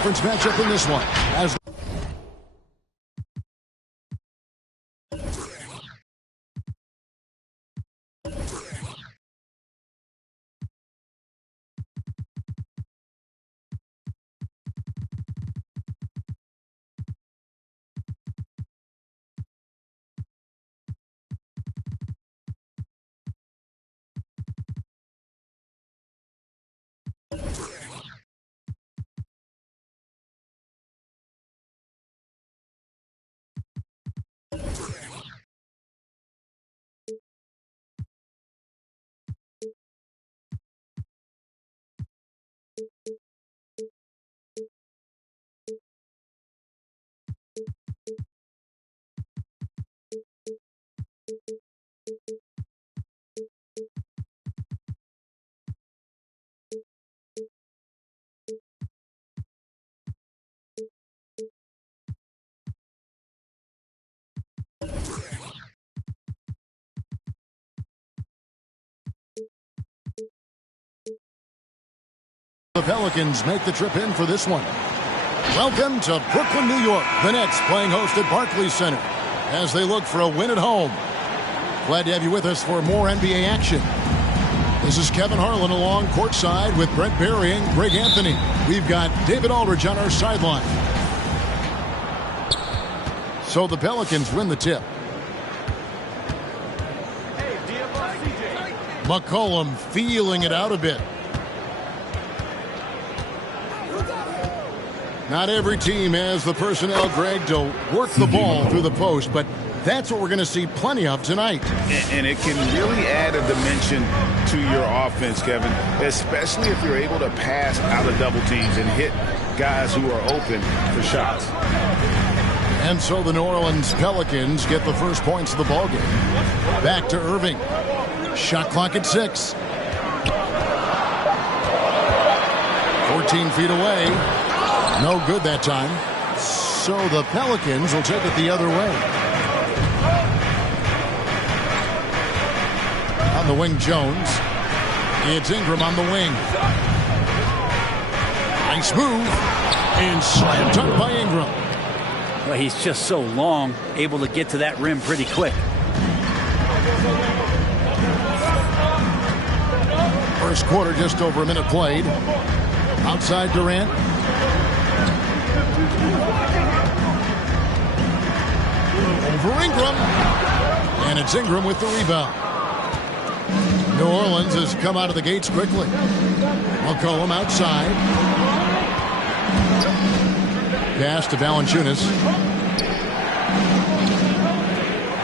conference matchup in this one. As the Pelicans make the trip in for this one. Welcome to Brooklyn, New York. The Nets playing host at Barclays Center as they look for a win at home. Glad to have you with us for more NBA action. This is Kevin Harlan along courtside with Brent Barry and Greg Anthony. We've got David Aldridge on our sideline. So the Pelicans win the tip. McCollum feeling it out a bit. Not every team has the personnel, Greg, to work the ball through the post, but that's what we're going to see plenty of tonight. And it can really add a dimension to your offense, Kevin, especially if you're able to pass out of double teams and hit guys who are open for shots. And so the New Orleans Pelicans get the first points of the ballgame. Back to Irving. Shot clock at 6. 14 feet away. No good that time. So the Pelicans will take it the other way. On the wing, Jones. It's Ingram on the wing. Nice move. And slam dunk by Ingram. Well, he's just so long, able to get to that rim pretty quick. First quarter, just over a minute played. Outside Durant. Over Ingram. And it's Ingram with the rebound. New Orleans has come out of the gates quickly. McCollum outside. Pass to Valanciunas.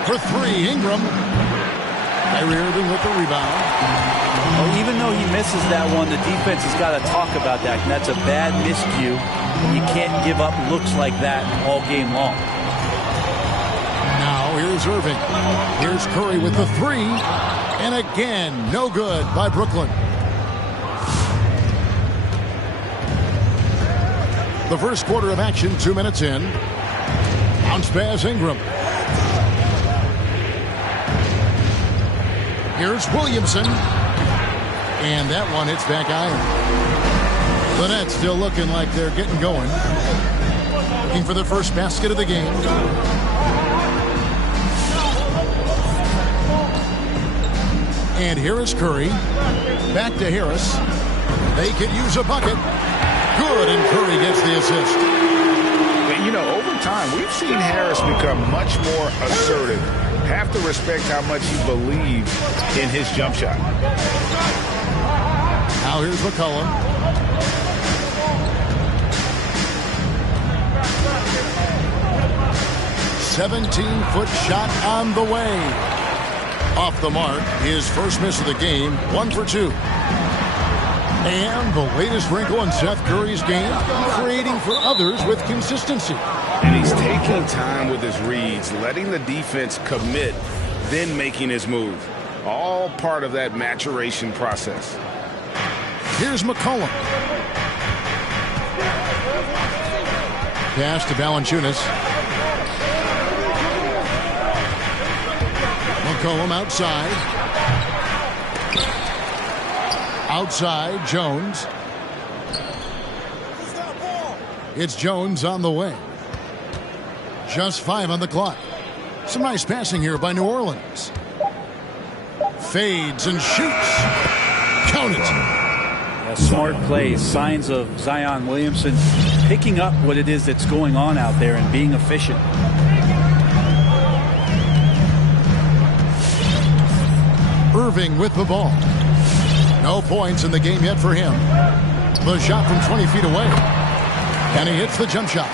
For 3, Ingram. Kyrie Irving with the rebound. Well, even though he misses that one, the defense has got to talk about that. And that's a bad miscue. You can't give up looks like that all game long. Now here's Irving. Here's Curry with the 3. And again, no good by Brooklyn. The first quarter of action, 2 minutes in. Bounce pass, Ingram. Here's Williamson. And that one hits back iron. The Nets still looking like they're getting going. Looking for the first basket of the game. And here is Curry. Back to Harris. They could use a bucket. Good, and Curry gets the assist. And, you know, over time, we've seen Harris become much more assertive. Have to respect how much he believes in his jump shot. Now here's McCollum. "17-foot shot on the way." Off the mark, his first miss of the game, 1 for 2. And the latest wrinkle in Seth Curry's game, creating for others with consistency. And he's taking time with his reads, letting the defense commit, then making his move. All part of that maturation process. Here's McCollum. Pass to Valanciunas. McCollum outside. Outside, Jones. It's Jones on the way. Just 5 on the clock. Some nice passing here by New Orleans. Fades and shoots. Count it. Smart plays, signs of Zion Williamson picking up what it is that's going on out there and being efficient. Irving with the ball. No points in the game yet for him. The shot from 20 feet away. And he hits the jump shot.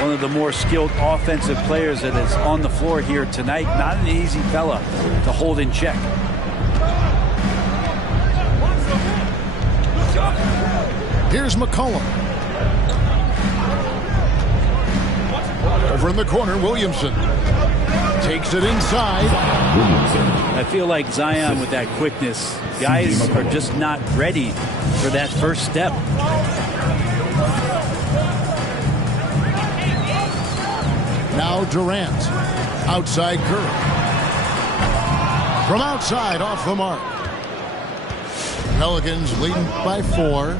One of the more skilled offensive players that is on the floor here tonight. Not an easy fella to hold in check. Here's McCollum. Over in the corner, Williamson. Takes it inside. I feel like Zion with that quickness, guys are just not ready for that first step. Now Durant. Outside Curry. From outside, off the mark. Pelicans leading by 4.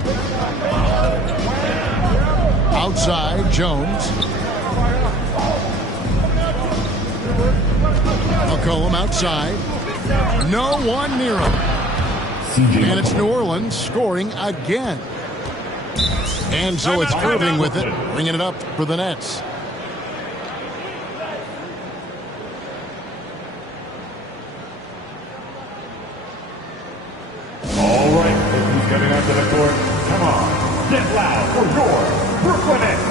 Outside, Jones. McCollum outside. No one near him. And it's New Orleans scoring again. And so it's Irving with it, bringing it up for the Nets. All right, who's coming out to the court? Come on, get loud for your Brooklyn Nets.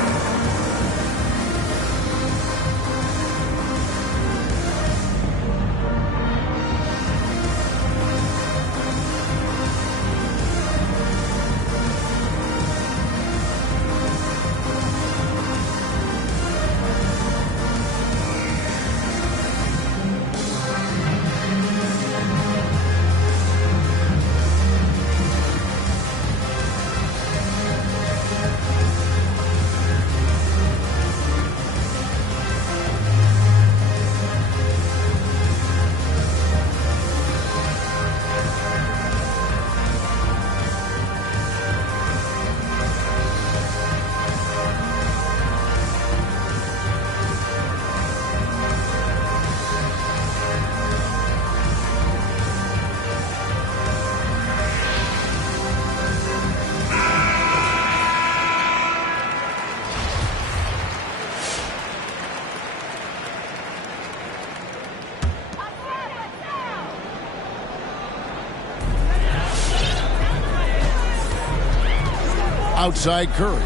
Outside Curry.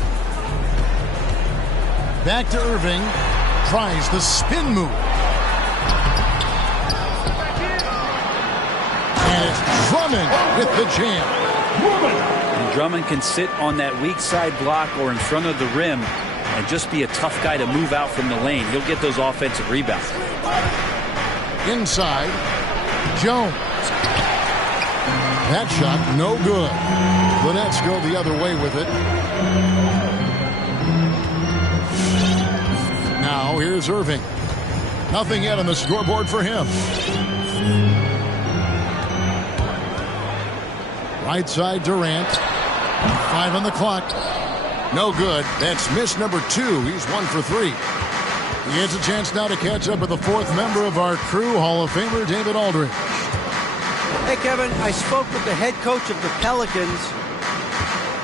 Back to Irving. Tries the spin move. And it's Drummond with the jam. And Drummond can sit on that weak side block or in front of the rim and just be a tough guy to move out from the lane. He'll get those offensive rebounds. Inside, Jones. That shot, no good. The Nets go the other way with it. Now here's Irving. Nothing yet on the scoreboard for him. Right side, Durant. 5 on the clock. No good. That's miss number 2. He's 1 for 3. He gets a chance now to catch up with the 4th member of our crew, Hall of Famer David Aldridge. Hey, Kevin, I spoke with the head coach of the Pelicans.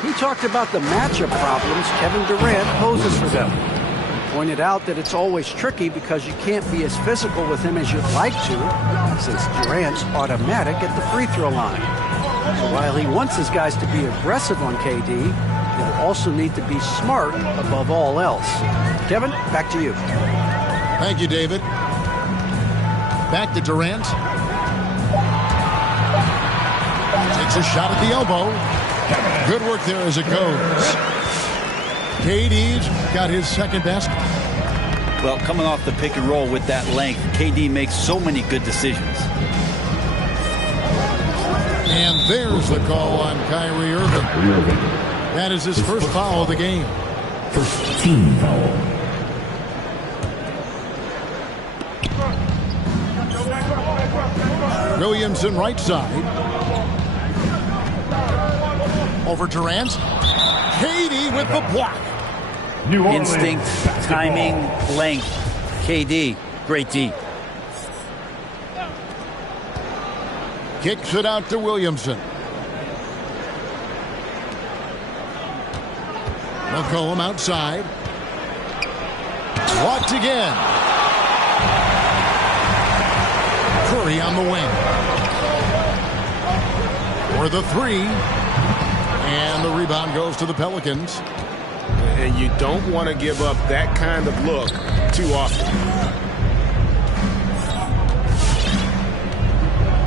He talked about the matchup problems Kevin Durant poses for them. He pointed out that it's always tricky because you can't be as physical with him as you'd like to, since Durant's automatic at the free throw line. So while he wants his guys to be aggressive on KD, they'll also need to be smart above all else. Kevin, back to you. Thank you, David. Back to Durant. Takes a shot at the elbow. Good work there as it goes. KD's got his second basket. Well, coming off the pick and roll with that length, KD makes so many good decisions. And there's the call on Kyrie Irving. That is his first foul of the game. First team foul. Williamson right side. Over Durant. KD with the block. New Orleans Instinct, basketball. timing, length. KD, great D. Kicks it out to Williamson. McCollum outside. Walked again. Curry on the wing. For the three. And the rebound goes to the Pelicans. And you don't want to give up that kind of look too often.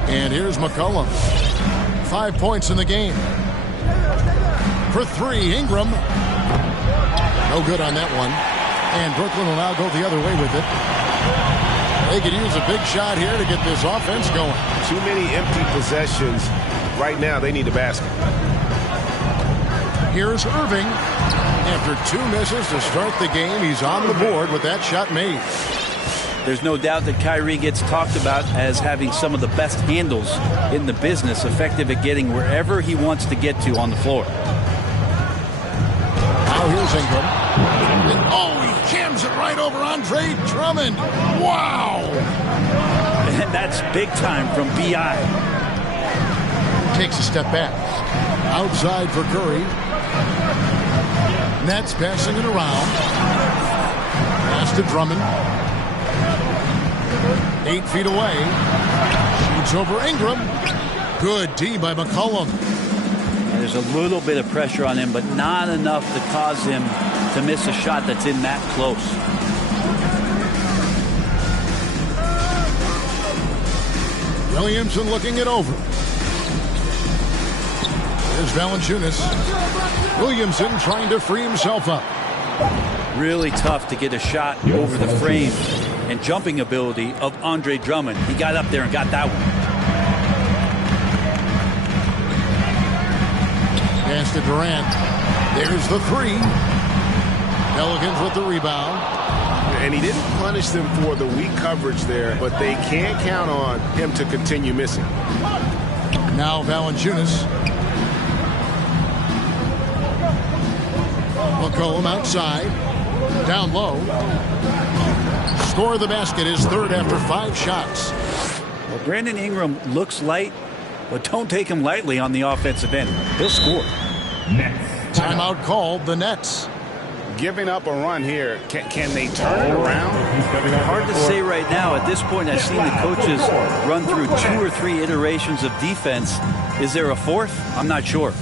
And here's McCollum. 5 points in the game. For three, Ingram. No good on that one. And Brooklyn will now go the other way with it. They could use a big shot here to get this offense going. Too many empty possessions. Right now, they need a basket. Here's Irving. After 2 misses to start the game, he's on the board with that shot made. There's no doubt that Kyrie gets talked about as having some of the best handles in the business, effective at getting wherever he wants to get to on the floor. Now here's Ingram. Oh, he jams it right over Andre Drummond. Wow! And that's big time from B.I. Takes a step back. Outside for Curry. Nets passing it around. Pass to Drummond. 8 feet away. Shoots over Ingram. Good D by McCollum. And there's a little bit of pressure on him, but not enough to cause him to miss a shot that's in that close. Williamson looking it over. Here's Valanciunas. Williamson trying to free himself up. Really tough to get a shot over the frame and jumping ability of Andre Drummond. He got up there and got that one. Pass to Durant. There's the three. Pelicans with the rebound. And he didn't punish them for the weak coverage there, but they can't count on him to continue missing. Now Valanciunas. McCollum outside. Down low. Score the basket, his third after 5 shots. Well, Brandon Ingram looks light, but don't take him lightly on the offensive end. He'll score. Nets. Timeout called, the Nets. Giving up a run here, can they turn it around? Hard to say right now. At this point, I've seen the coaches run through 2 or 3 iterations of defense. Is there a fourth? I'm not sure.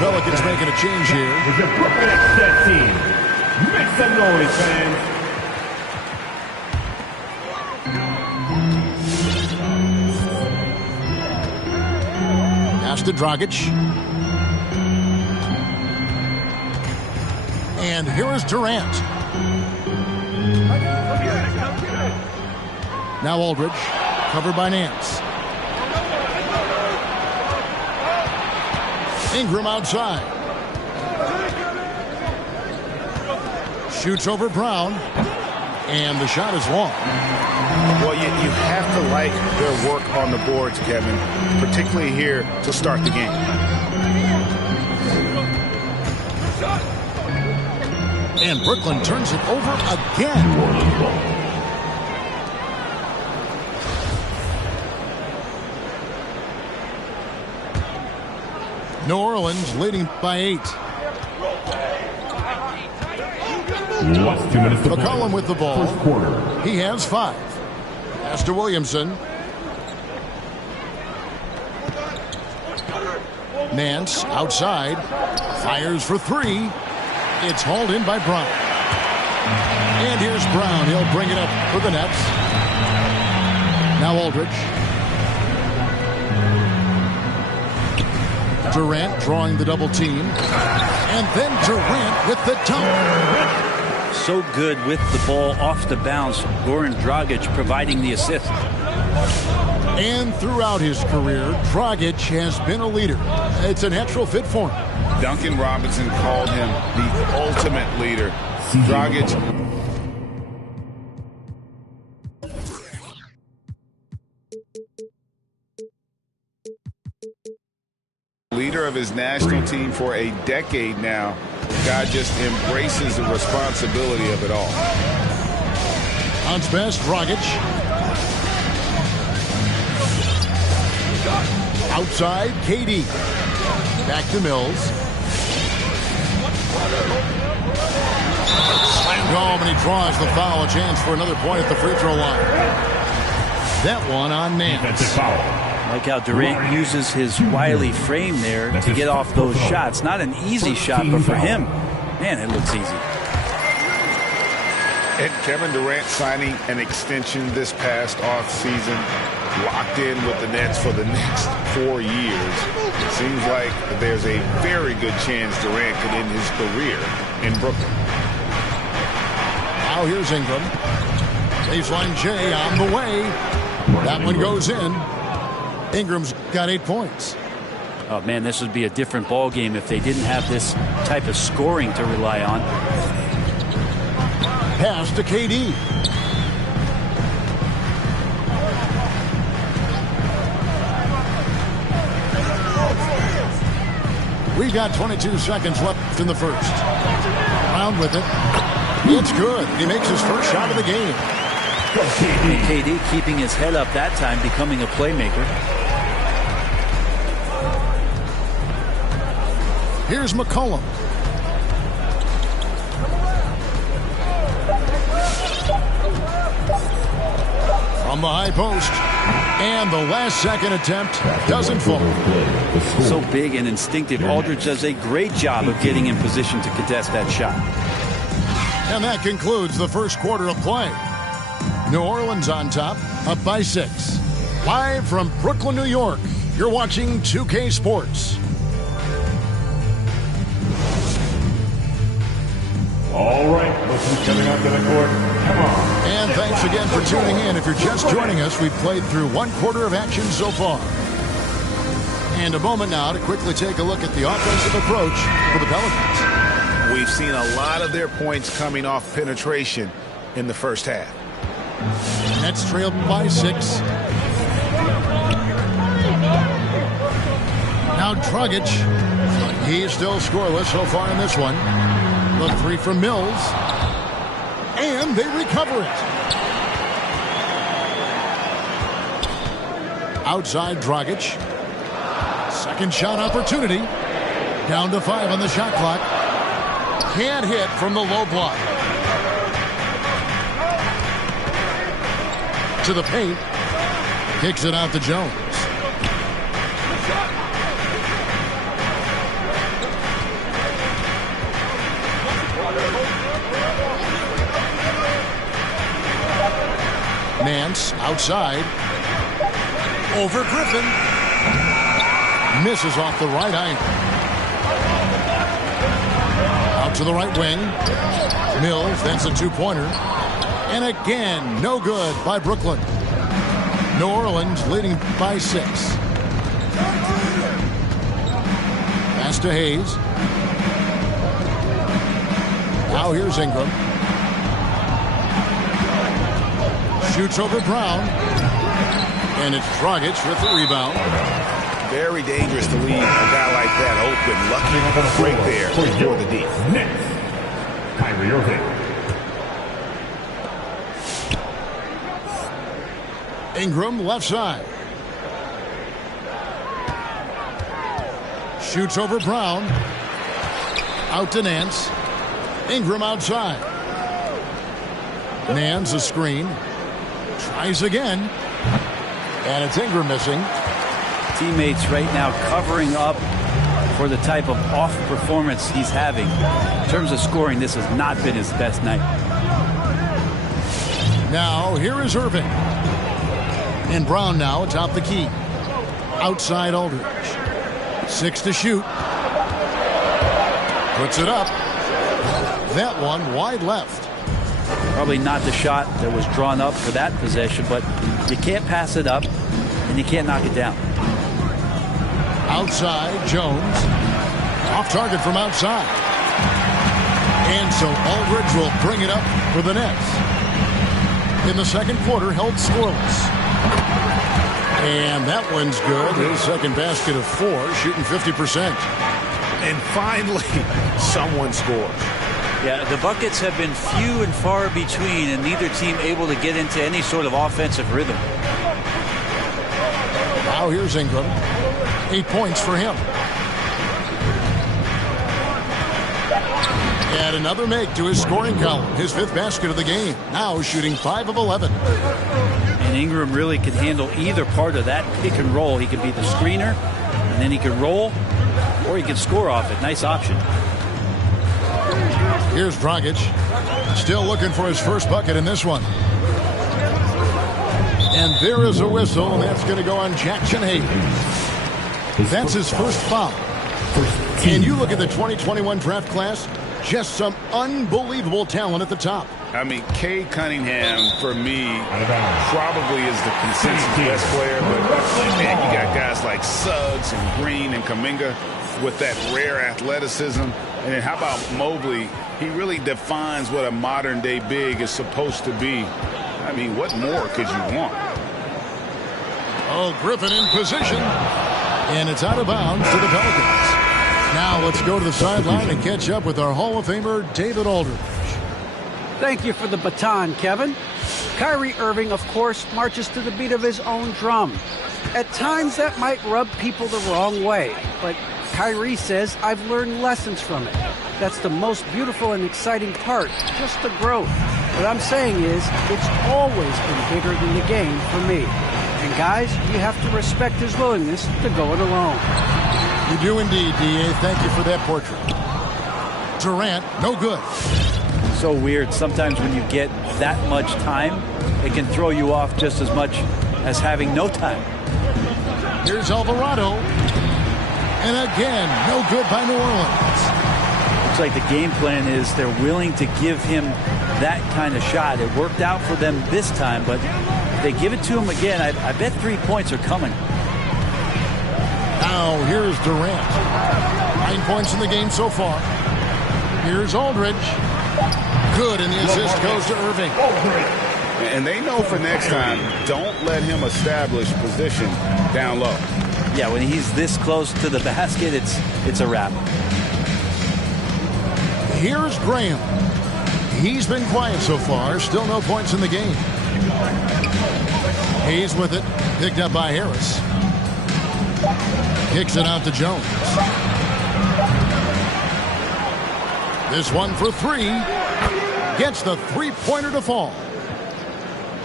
Pelicans making a change here. Is the Brooklyn Nets team. Make some noise, fans. Pass to Dragic. And here is Durant. Now Aldridge, covered by Nance. Ingram outside. Shoots over Brown. And the shot is long. Well, you have to like their work on the boards, Kevin, particularly here to start the game. And Brooklyn turns it over again. New Orleans leading by 8. Last 2 minutes to play. McCollum with the ball. First quarter. He has 5. Pass to Williamson. Nance outside. Fires for 3. It's hauled in by Brown. And here's Brown. He'll bring it up for the Nets. Now Aldridge. Durant drawing the double team. And then Durant with the dunk. So good with the ball off the bounce. Goran Dragic providing the assist. And throughout his career, Dragic has been a leader. It's a natural fit for him. Duncan Robinson called him the ultimate leader. Dragic. Leader of his national team for a decade now. God just embraces the responsibility of it all. Bounce pass, Dragic. Outside, KD. Back to Mills. Slammed home, and he draws the foul. A chance for another point at the free throw line. That one on Nance. Defensive foul. Like how Durant uses his wily frame there to get off those shots. Not an easy shot, but for him, man, it looks easy. And Kevin Durant signing an extension this past offseason, locked in with the Nets for the next 4 years. Seems like there's a very good chance Durant could end his career in Brooklyn. Now here's Ingram. Baseline J on the way. That one goes in. Ingram's got 8 points. Oh, man, this would be a different ball game if they didn't have this type of scoring to rely on. Pass to KD. We've got 22 seconds left in the first. Brown with it. It's good. He makes his first shot of the game. KD keeping his head up that time, becoming a playmaker. Here's McCollum. From the high post. And the last second attempt doesn't fall. So big and instinctive. Aldridge does a great job of getting in position to contest that shot. And that concludes the first quarter of play. New Orleans on top, up by 6. Live from Brooklyn, New York, you're watching 2K Sports. All right, look who's coming out to the court. Come on. And thanks again for tuning in. If you're just joining us, we've played through 1 quarter of action so far. And a moment now to quickly take a look at the offensive approach for the Pelicans. We've seen a lot of their points coming off penetration in the first half. Nets trailed by 6. Now Dragic. He's still scoreless so far in this one. The 3 from Mills. And they recover it. Outside Dragic. Second shot opportunity. Down to 5 on the shot clock. Can't hit from the low block. To the paint. Kicks it out to Jones. Nance outside. Over Griffin. Misses off the right angle. Out to the right wing. Mills, that's a 2-pointer. And again, no good by Brooklyn. New Orleans leading by 6. Pass to Hayes. Now here's Ingram. Shoots over Brown. And it's Dragic with the rebound. Very dangerous to leave a guy like that open. Lucky break there for the D. Next, Kyrie Irving. Ingram left side. Shoots over Brown. Out to Nance. Ingram outside. Nance a screen. Tries again. And it's Ingram missing. Teammates right now covering up for the type of off performance he's having. In terms of scoring, this has not been his best night. Now here is Irving. And Brown now atop the key. Outside Aldridge. 6 to shoot. Puts it up. That one wide left. Probably not the shot that was drawn up for that possession, but you can't pass it up and you can't knock it down. Outside Jones. Off target from outside. And so Aldridge will bring it up for the Nets. In the second quarter, held scoreless. And that one's good. His second basket of 4, shooting 50%. And finally, someone scores. Yeah, the buckets have been few and far between, and neither team able to get into any sort of offensive rhythm. Now here's Ingram. 8 points for him. And another make to his scoring column. His 5th basket of the game. Now shooting 5 of 11. And Ingram really can handle either part of that pick and roll. He can be the screener, and then he can roll, or he can score off it. Nice option. Here's Dragic. Still looking for his first bucket in this one. And there is a whistle, and that's going to go on Jackson Hayes. That's his first foul. And you look at the 2021 draft class, just some unbelievable talent at the top. I mean, Cade Cunningham, for me, probably is the consensus best player. But, man, you got guys like Suggs and Green and Kuminga with that rare athleticism. And then how about Mobley? He really defines what a modern-day big is supposed to be. I mean, what more could you want? Oh, Griffin in position. And it's out of bounds to the Pelicans. Now let's go to the sideline and catch up with our Hall of Famer, David Aldridge. Thank you for the baton, Kevin. Kyrie Irving, of course, marches to the beat of his own drum. At times, that might rub people the wrong way, but Kyrie says, I've learned lessons from it. That's the most beautiful and exciting part, just the growth. What I'm saying is, it's always been bigger than the game for me. And guys, you have to respect his willingness to go it alone. You do indeed, D.A. Thank you for that portrait. Durant, no good. So weird. Sometimes when you get that much time, it can throw you off just as much as having no time. Here's Alvarado. And again, no good by New Orleans. Looks like the game plan is they're willing to give him that kind of shot. It worked out for them this time, but if they give it to him again, I bet 3 points are coming. Now here's Durant. 9 points in the game so far. Here's Aldridge. Good, and the assist goes to Irving. And they know for next time, don't let him establish position down low. Yeah, when he's this close to the basket, it's a wrap. Here's Graham. He's been quiet so far. Still no points in the game. Hayes with it. Picked up by Harris. Kicks it out to Jones. This one for 3. Gets the three-pointer to fall.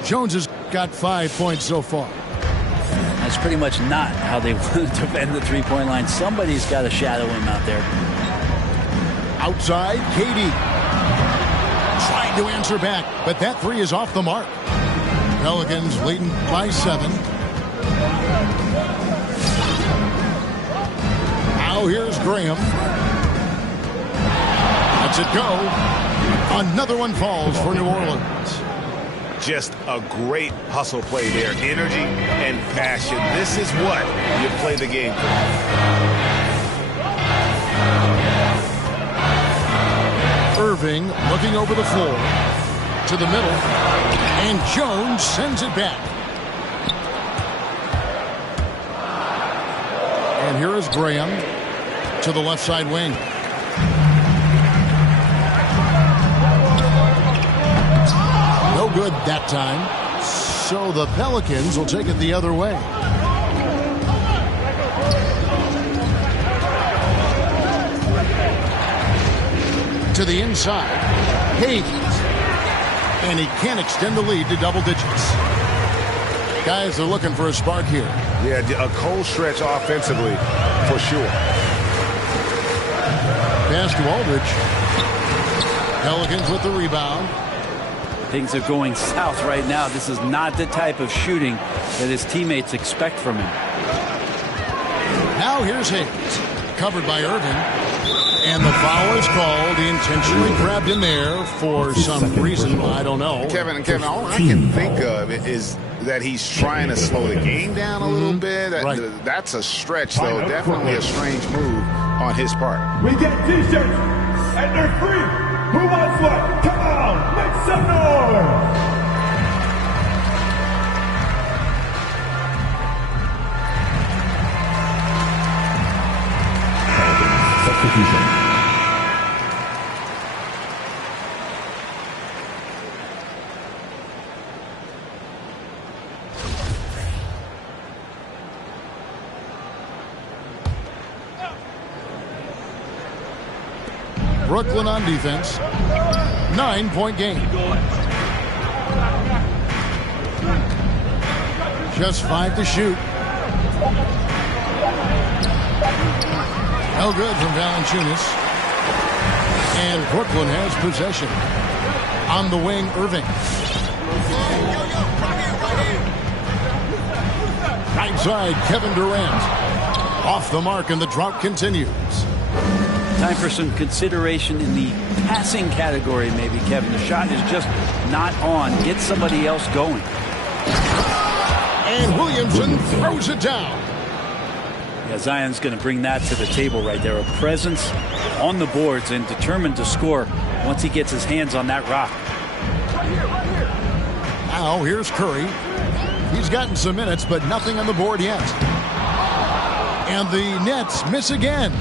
Jones has got 5 points so far. That's pretty much not how they want to defend the three-point line. Somebody's got to shadow him out there. Outside, KD. Trying to answer back, but that 3 is off the mark. Pelicans leading by 7. Now here's Graham. Lets it go. Another one falls for New Orleans. Just a great hustle play there. Energy and passion. This is what you play the game for. Irving looking over the floor to the middle, and Jones sends it back. And here is Graham to the left side wing. No good that time. So the Pelicans will take it the other way. To the inside. Hayes. And he can't extend the lead to double digits. Guys are looking for a spark here. Yeah, a cold stretch offensively, for sure. Pass to Aldridge. Pelicans with the rebound. Things are going south right now. This is not the type of shooting that his teammates expect from him. Now here's Hayes. Covered by Irving. And the foul is called. He intentionally grabbed him there for some reason. I don't know. Kevin, all I can think of is that he's trying to slow the game down a little bit. Right. That's a stretch, though. Definitely a strange move on his part. We get t-shirts, and they're free. Who wants one? Come on, make some noise. Substitution. Brooklyn on defense. 9-point game. Just 5 to shoot. No good from Valanciunas. And Brooklyn has possession. On the wing, Irving. Right side, Kevin Durant. Off the mark, and the drought continues. Time for some consideration in the passing category, maybe, Kevin. The shot is just not on. Get somebody else going. And Williamson throws it down. Yeah, Zion's going to bring that to the table right there. A presence on the boards and determined to score once he gets his hands on that rock. Now here's Curry. He's gotten some minutes, but nothing on the board yet. And the Nets miss again.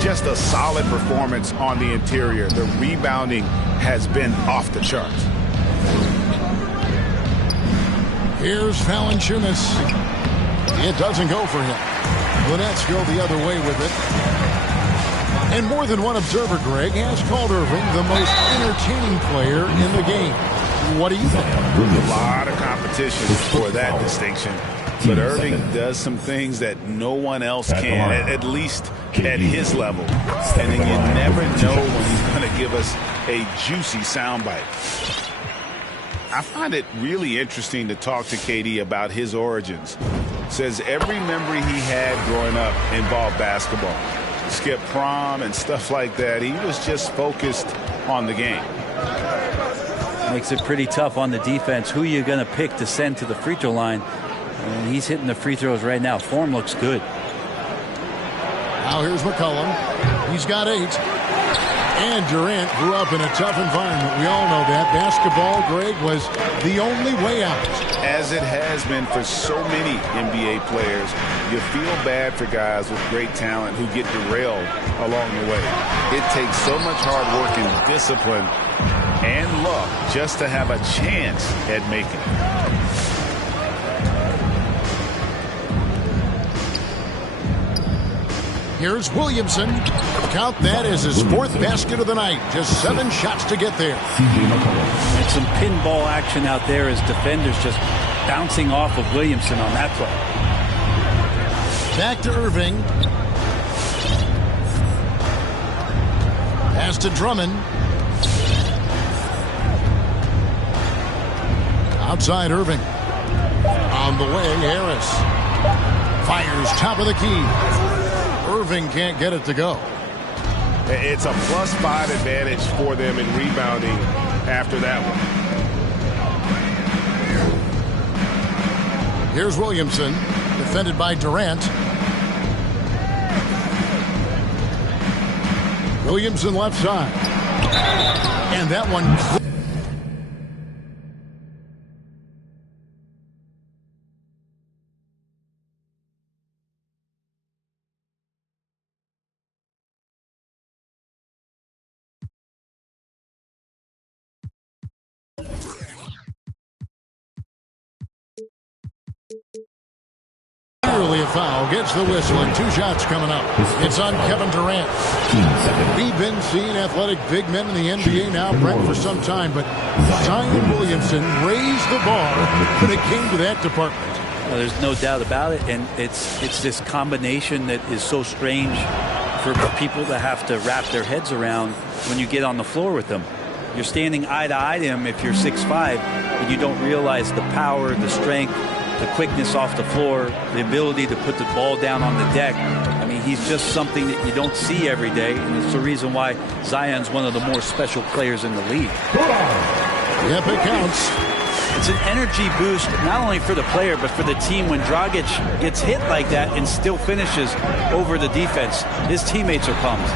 Just a solid performance on the interior. The rebounding has been off the charts. Here's Valanciunas. It doesn't go for him. The Nets go the other way with it. And more than one observer, Greg, has called Irving the most entertaining player in the game. What do you think? A lot of competition for that distinction. But Irving does some things that no one else can, at least at his level. And then you never know when he's going to give us a juicy soundbite. I find it really interesting to talk to KD about his origins. Says every memory he had growing up involved basketball. Skipped prom and stuff like that. He was just focused on the game. Makes it pretty tough on the defense. Who you going to pick to send to the free throw line? And he's hitting the free throws right now. Form looks good. Now here's McCollum. He's got 8. And Durant grew up in a tough environment. We all know that. Basketball, Greg, was the only way out. As it has been for so many NBA players, you feel bad for guys with great talent who get derailed along the way. It takes so much hard work and discipline and luck just to have a chance at making it. Here's Williamson. Count that as his 4th basket of the night. Just 7 shots to get there. And some pinball action out there as defenders just bouncing off of Williamson on that play. Back to Irving. Pass to Drummond. Outside Irving. On the way, Harris. Fires top of the key. Irving can't get it to go. It's a +5 advantage for them in rebounding after that one. Here's Williamson, defended by Durant. Williamson left side. And that one... Clearly a foul. Gets the whistle and 2 shots coming up. It's on Kevin Durant. We've been seeing athletic big men in the NBA now, Brent, for some time, but Zion Williamson raised the bar when it came to that department. Well, there's no doubt about it, and it's this combination that is so strange for people to have to wrap their heads around when you get on the floor with them. You're standing eye to eye to him if you're 6'5", but you don't realize the power, the strength, the quickness off the floor, the ability to put the ball down on the deck. I mean, he's just something that you don't see every day, and it's the reason why Zion's one of the more special players in the league. Yep, it counts. It's an energy boost, not only for the player, but for the team when Dragic gets hit like that and still finishes over the defense. His teammates are pumped.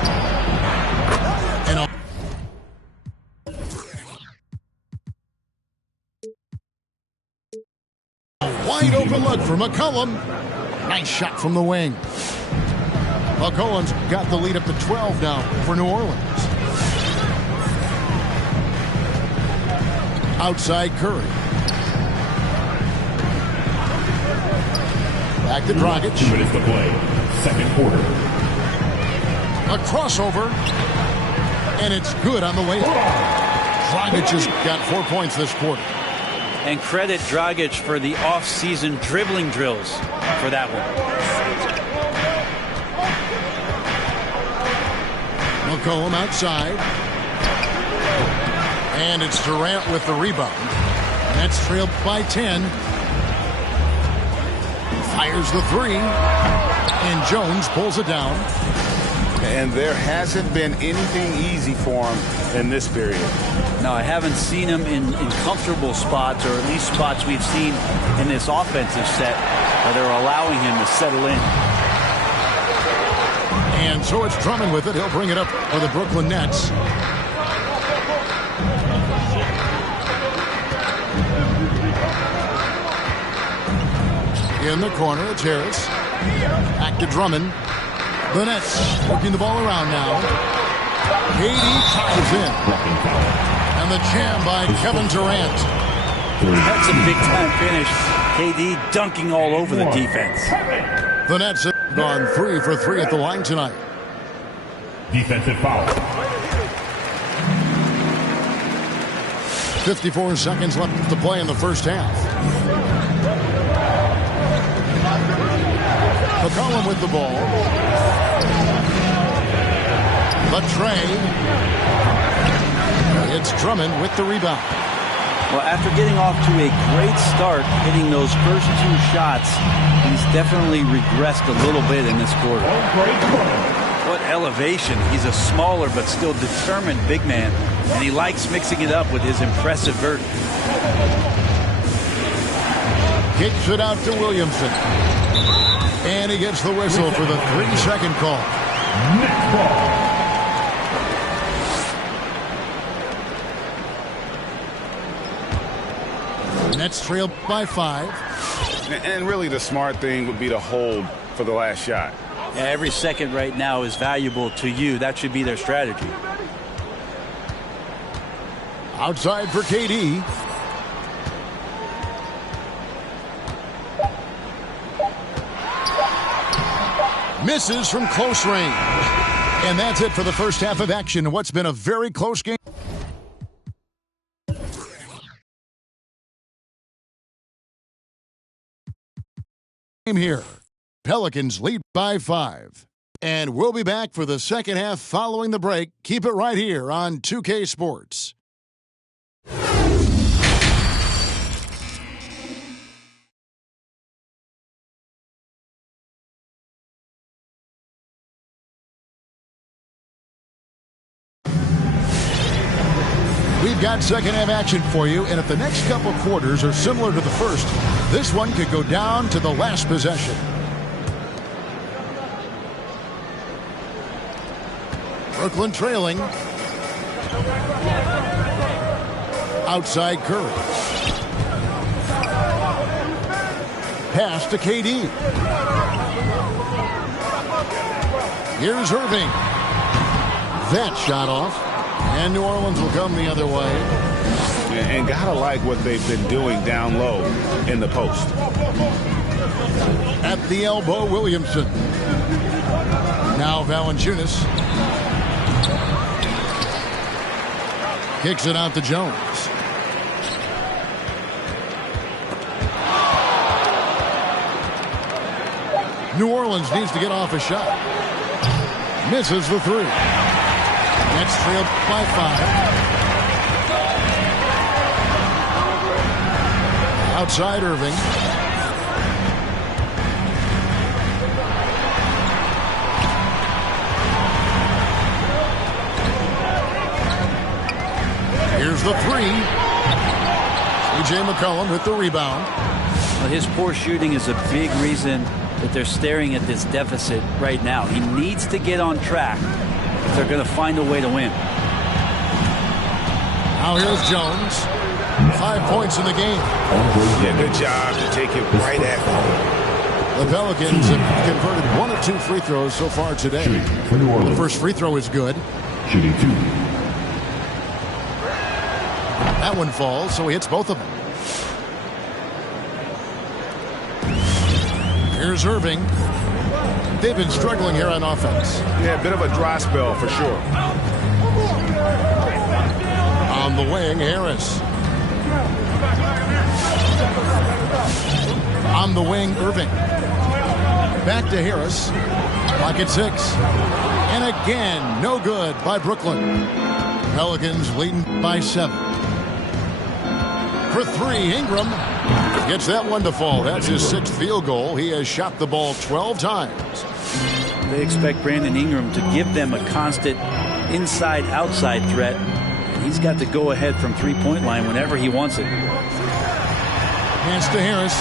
And wide open look for McCollum. Nice shot from the wing. McCollum's got the lead up to 12 now for New Orleans. Outside Curry. Back to Dragic. 2 minutes to play. Second quarter. A crossover. And it's good on the way. Dragic has got 4 points this quarter. And credit Dragic for the off-season dribbling drills for that one. McCollum outside. And it's Durant with the rebound. Nets trailed by 10. Fires the 3. And Jones pulls it down. And there hasn't been anything easy for him in this period. No, I haven't seen him in comfortable spots, or at least spots we've seen in this offensive set where they're allowing him to settle in. And so it's Drummond with it. He'll bring it up for the Brooklyn Nets. In the corner, it's Harris. Back to Drummond. The Nets working the ball around now. KD ties in. And the jam by Kevin Durant. That's a big-time finish. KD dunking all over the defense. The Nets have gone 3 for 3 at the line tonight. Defensive foul. 54 seconds left to play in the first half. McCollum with the ball. The tray. It's Drummond with the rebound. Well, after getting off to a great start, hitting those first 2 shots, he's definitely regressed a little bit in this quarter. What elevation. He's a smaller but still determined big man, and he likes mixing it up with his impressive vert. Kicks it out to Williamson. And he gets the whistle for the 3-second call. Next ball. Nets trail by 5. And really the smart thing would be to hold for the last shot. Yeah, every second right now is valuable to you. That should be their strategy. Outside for KD. Misses from close range. And that's it for the first half of action. What's been a very close game. Here. Pelicans lead by 5. And we'll be back for the second half following the break. Keep it right here on 2K Sports. We've got second half action for you, and if the next couple quarters are similar to the first, this one could go down to the last possession. Brooklyn trailing. Outside Curry. Pass to KD. Here's Irving. That shot off. And New Orleans will come the other way. And gotta like what they've been doing down low in the post. At the elbow, Williamson. Now Valanciunas. Kicks it out to Jones. New Orleans needs to get off a shot. Misses the three. Nets trailed by 5. Outside Irving. Here's the three. C.J. McCollum with the rebound. Well, his poor shooting is a big reason that they're staring at this deficit right now. He needs to get on track if they're going to find a way to win. Now here's Jones. 5 points in the game. Yeah, good job to take it right at him. The Pelicans have converted 1 of 2 free throws so far today. The first free throw is good. Shooting 2. That one falls, so he hits both of them. Here's Irving. They've been struggling here on offense. Yeah, a bit of a dry spell for sure. On the wing, Harris. On the wing, Irving. Back to Harris. Clock at 6. And again, no good by Brooklyn. Pelicans leading by 7. For 3, Ingram gets that one to fall. That's his 6th field goal. He has shot the ball 12 times. They expect Brandon Ingram to give them a constant inside-outside threat. He's got to go ahead from three-point line whenever he wants it. Pass to Harris.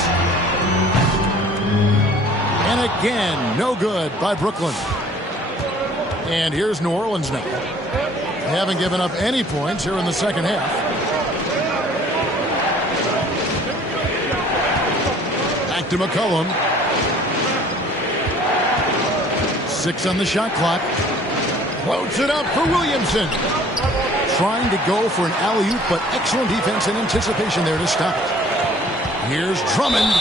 And again, no good by Brooklyn. And here's New Orleans now. They haven't given up any points here in the second half. Back to McCollum. 6 on the shot clock. Floats it up for Williamson. Trying to go for an alley-oop, but excellent defense and anticipation there to stop it. Here's Drummond.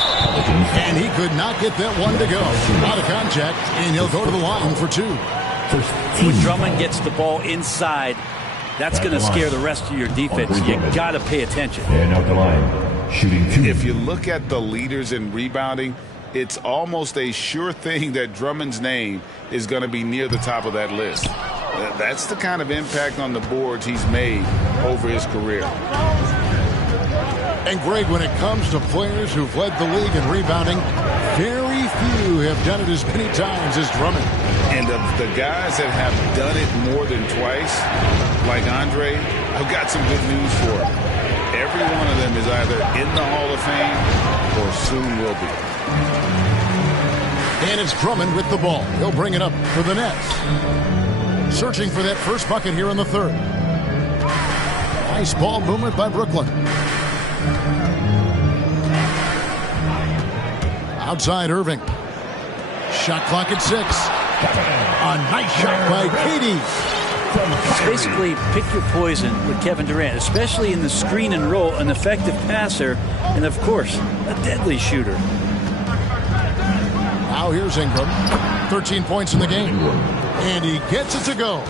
And he could not get that one to go. Out of contact, and he'll go to the line for 2. When Drummond gets the ball inside, that's going to scare the rest of your defense. You got to pay attention. And out the line, shooting 2. If you look at the leaders in rebounding, it's almost a sure thing that Drummond's name is going to be near the top of that list. That's the kind of impact on the boards he's made over his career. And Greg, when it comes to players who've led the league in rebounding, very few have done it as many times as Drummond. And of the guys that have done it more than twice, like Andre, I've got some good news for him. Every one of them is either in the Hall of Fame or soon will be. And it's Drummond with the ball. He'll bring it up for the Nets. Searching for that first bucket here in the third. Nice ball movement by Brooklyn. Outside Irving. Shot clock at 6. A nice shot by KD. It's basically pick your poison with Kevin Durant, especially in the screen and roll, an effective passer, and of course, a deadly shooter. Now here's Ingram. 13 points in the game. And he gets it to go.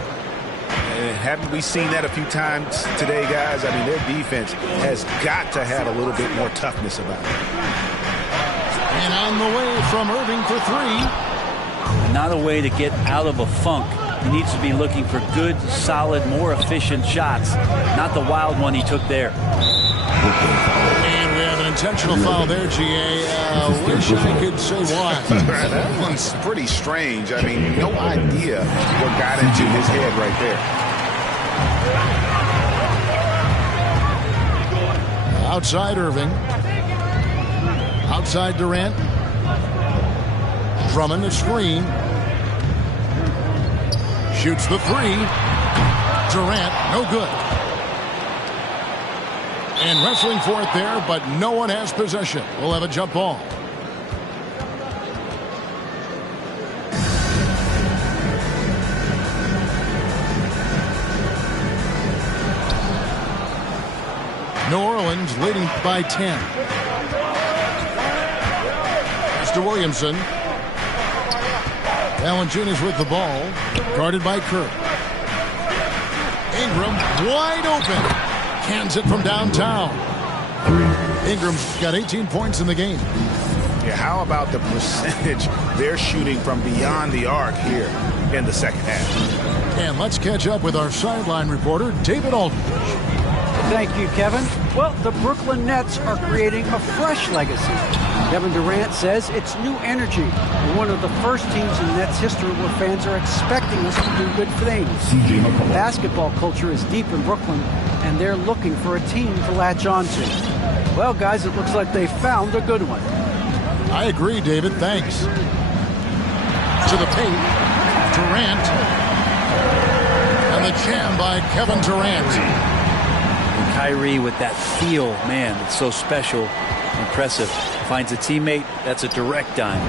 Haven't we seen that a few times today, guys? I mean, their defense has got to have a little bit more toughness about it. And on the way from Irving for 3. Not a way to get out of a funk. He needs to be looking for good, solid, more efficient shots, not the wild one he took there. And we have an intentional foul there, GA. Wish I could say why. That one's pretty strange. I mean, no idea what got into his head right there. Outside Irving. Outside Durant. Drummond the screen. Shoots the 3. Durant, no good. And wrestling for it there, but no one has possession. We'll have a jump ball. New Orleans leading by 10. Mr. Williamson. Valanciunas with the ball. Guarded by Kerr. Ingram wide open. Cans it from downtown. Ingram's got 18 points in the game. Yeah, how about the percentage they're shooting from beyond the arc here in the second half? And let's catch up with our sideline reporter, David Aldridge. Thank you, Kevin. Well, the Brooklyn Nets are creating a fresh legacy. Kevin Durant says it's new energy. We're one of the first teams in Nets history where fans are expecting us to do good things. Basketball culture is deep in Brooklyn, and they're looking for a team to latch on to. Well, guys, it looks like they found a good one. I agree, David. Thanks. To the paint. Durant. And the jam by Kevin Durant. Kyrie with that feel, man, it's so special, impressive. Finds a teammate, that's a direct dime.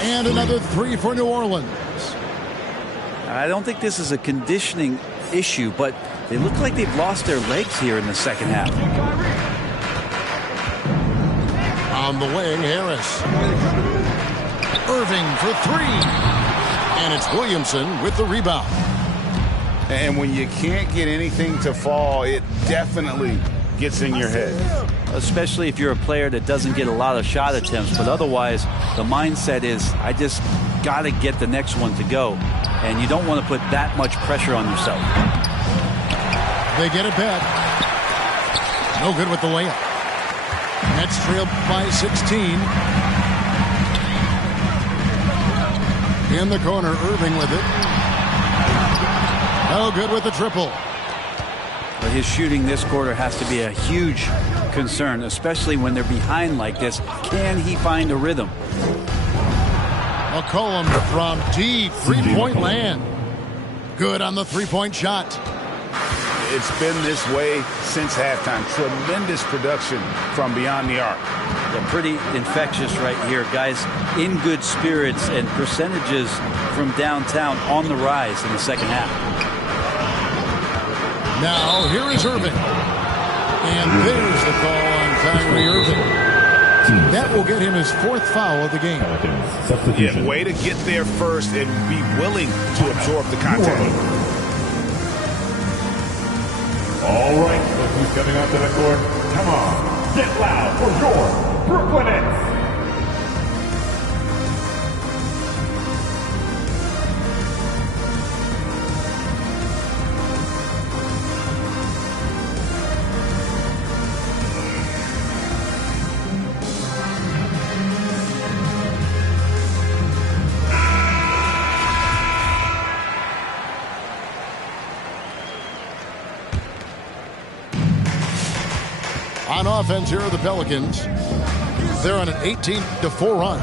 And another three for New Orleans. I don't think this is a conditioning issue, but they look like they've lost their legs here in the second half. On the wing, Harris. Irving for three. And it's Williamson with the rebound. And when you can't get anything to fall, it definitely gets in your head. Especially if you're a player that doesn't get a lot of shot attempts, but otherwise the mindset is, I just got to get the next one to go. And you don't want to put that much pressure on yourself. They get it back. No good with the layup. Nets trail by 16. In the corner, Irving with it. No good with the triple. But his shooting this quarter has to be a huge concern, especially when they're behind like this. Can he find a rhythm? McCollum from deep three-point land. Good on the three-point shot. It's been this way since halftime. Tremendous production from beyond the arc. They're pretty infectious right here. Guys in good spirits, and percentages from downtown on the rise in the second half. Now, here is Irving. And there's the call on Kyrie Irving. That will get him his fourth foul of the game. Yeah, way to get there first and be willing to absorb the contact. All right, look who's coming onto the court. Come on, get loud for your Brooklyn Nets. On offense, here are the Pelicans. They're on an 18-4 run.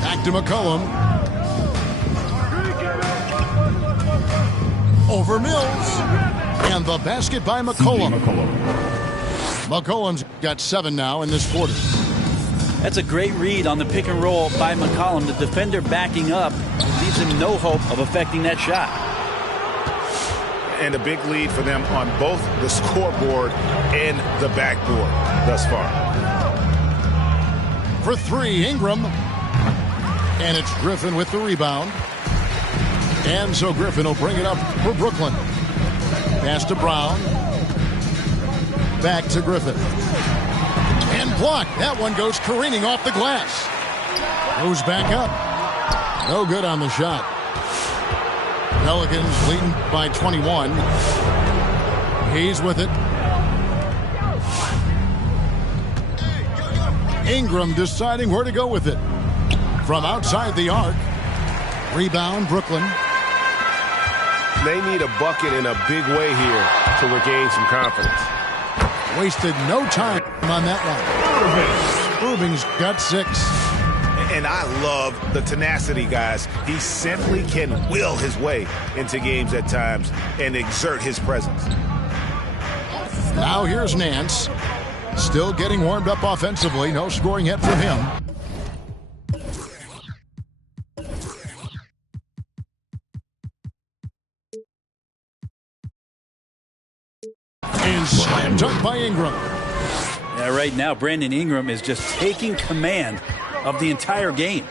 Back to McCollum. Over Mills. And the basket by McCollum. McCollum's got 7 now in this quarter. That's a great read on the pick and roll by McCollum. The defender backing up leaves him no hope of affecting that shot. And a big lead for them on both the scoreboard and the backboard thus far. For three, Ingram. And it's Griffin with the rebound. And so Griffin will bring it up for Brooklyn. Pass to Brown. Back to Griffin. And blocked. That one goes careening off the glass. Goes back up. No good on the shot. Pelicans leading by 21. He's with it. Ingram deciding where to go with it. From outside the arc. Rebound, Brooklyn. They need a bucket in a big way here to regain some confidence. Wasted no time on that one. Irving's got 6. And I love the tenacity, guys. He simply can will his way into games at times and exert his presence. Now here's Nance. Still getting warmed up offensively. No scoring yet from him. And slam dunk by Ingram. Yeah, right now, Brandon Ingram is just taking command of the entire game.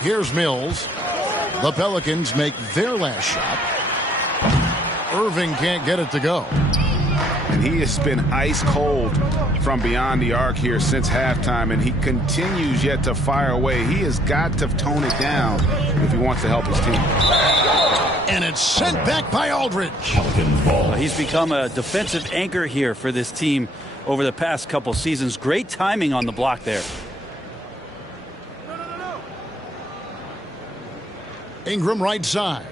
Here's Mills. The Pelicans make their last shot. Irving can't get it to go. And he has been ice cold from beyond the arc here since halftime, and he continues yet to fire away. He has got to tone it down if he wants to help his team. And it's sent back by Aldridge. Well, he's become a defensive anchor here for this team over the past couple seasons. Great timing on the block there. Ingram right side.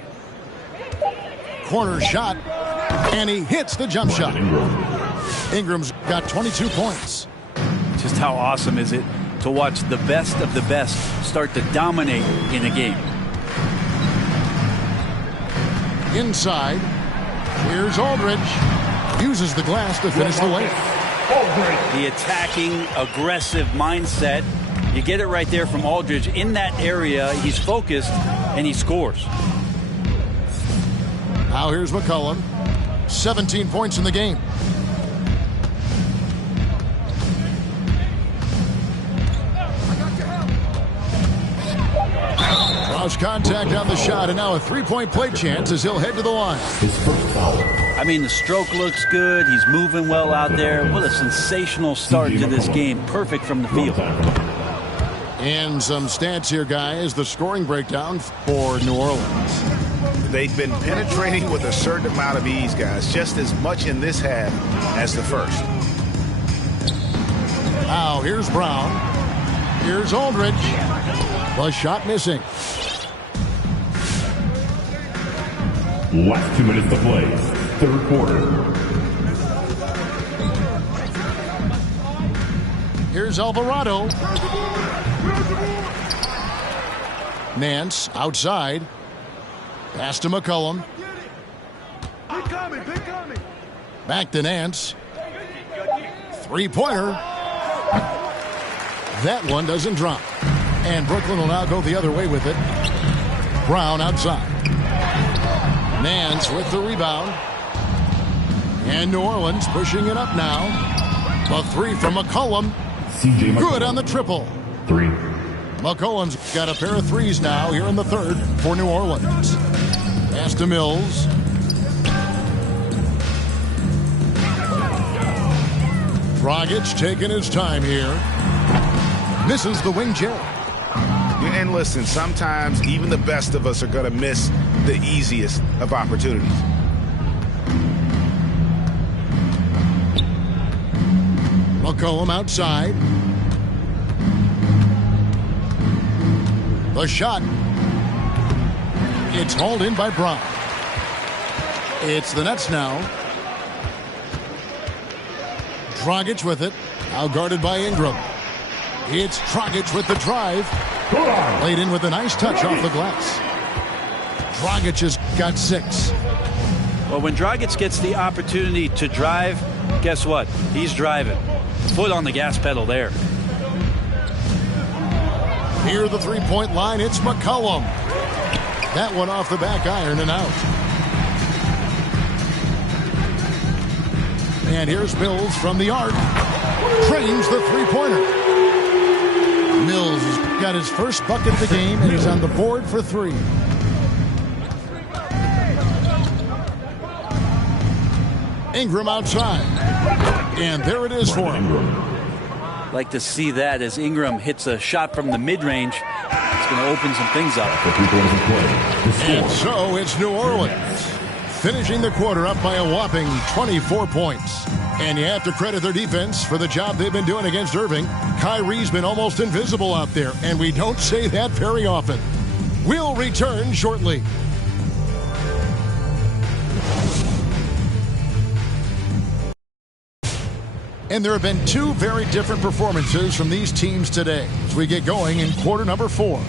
Corner shot. And he hits the jump shot. Ingram's got 22 points. Just how awesome is it to watch the best of the best start to dominate in a game. Inside. Here's Aldridge. Uses the glass to finish the layup. The attacking, aggressive mindset. You get it right there from Aldridge. In that area, he's focused, and he scores. Now here's McCollum. 17 points in the game. Draws contact on the shot, and now a three-point play chance as he'll head to the line. I mean, the stroke looks good. He's moving well out there. What a sensational start to this game. Perfect from the field. And some stats here, guys. The scoring breakdown for New Orleans. They've been penetrating with a certain amount of ease, guys, just as much in this half as the first. Now here's Brown. Here's Aldridge. The shot missing. Last 2 minutes to play. Third quarter. Here's Alvarado. Nance outside. Pass to McCollum. Back to Nance. Three-pointer. That one doesn't drop. And Brooklyn will now go the other way with it. Brown outside. Nance with the rebound. And New Orleans pushing it up now. A three from McCollum. Good on the triple. Three. McCollum's got a pair of threes now here in the third for New Orleans. Pass to Mills. Dragic taking his time here. Misses the wing J. And listen, sometimes even the best of us are going to miss the easiest of opportunities. McCollum outside. The shot. It's hauled in by Brown. It's the Nets now. Dragic with it. Now guarded by Ingram. It's Dragic with the drive. Laid in with a nice touch off the glass. Dragic has got 6. Well, when Dragic gets the opportunity to drive, guess what? He's driving. Foot on the gas pedal there. Near the three-point line, it's McCollum. That one off the back iron and out. And here's Mills from the arc. Trains the three-pointer. Mills has got his first bucket of the game, and he's on the board for 3. Ingram outside. And there it is for him. Like to see that as Ingram hits a shot from the mid-range. It's going to open some things up. And so it's New Orleans finishing the quarter up by a whopping 24 points. And you have to credit their defense for the job they've been doing against Irving. Kyrie's been almost invisible out there, and we don't say that very often. We'll return shortly. And there have been two very different performances from these teams today as we get going in quarter number 4.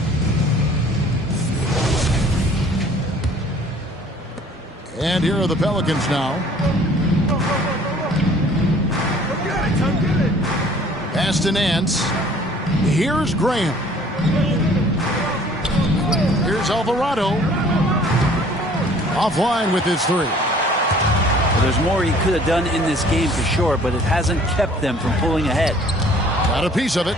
And here are the Pelicans now. Pass to Nance. Here's Graham. Here's Alvarado. Offline with his 3. Well, there's more he could have done in this game for sure, but it hasn't kept them from pulling ahead. Got a piece of it.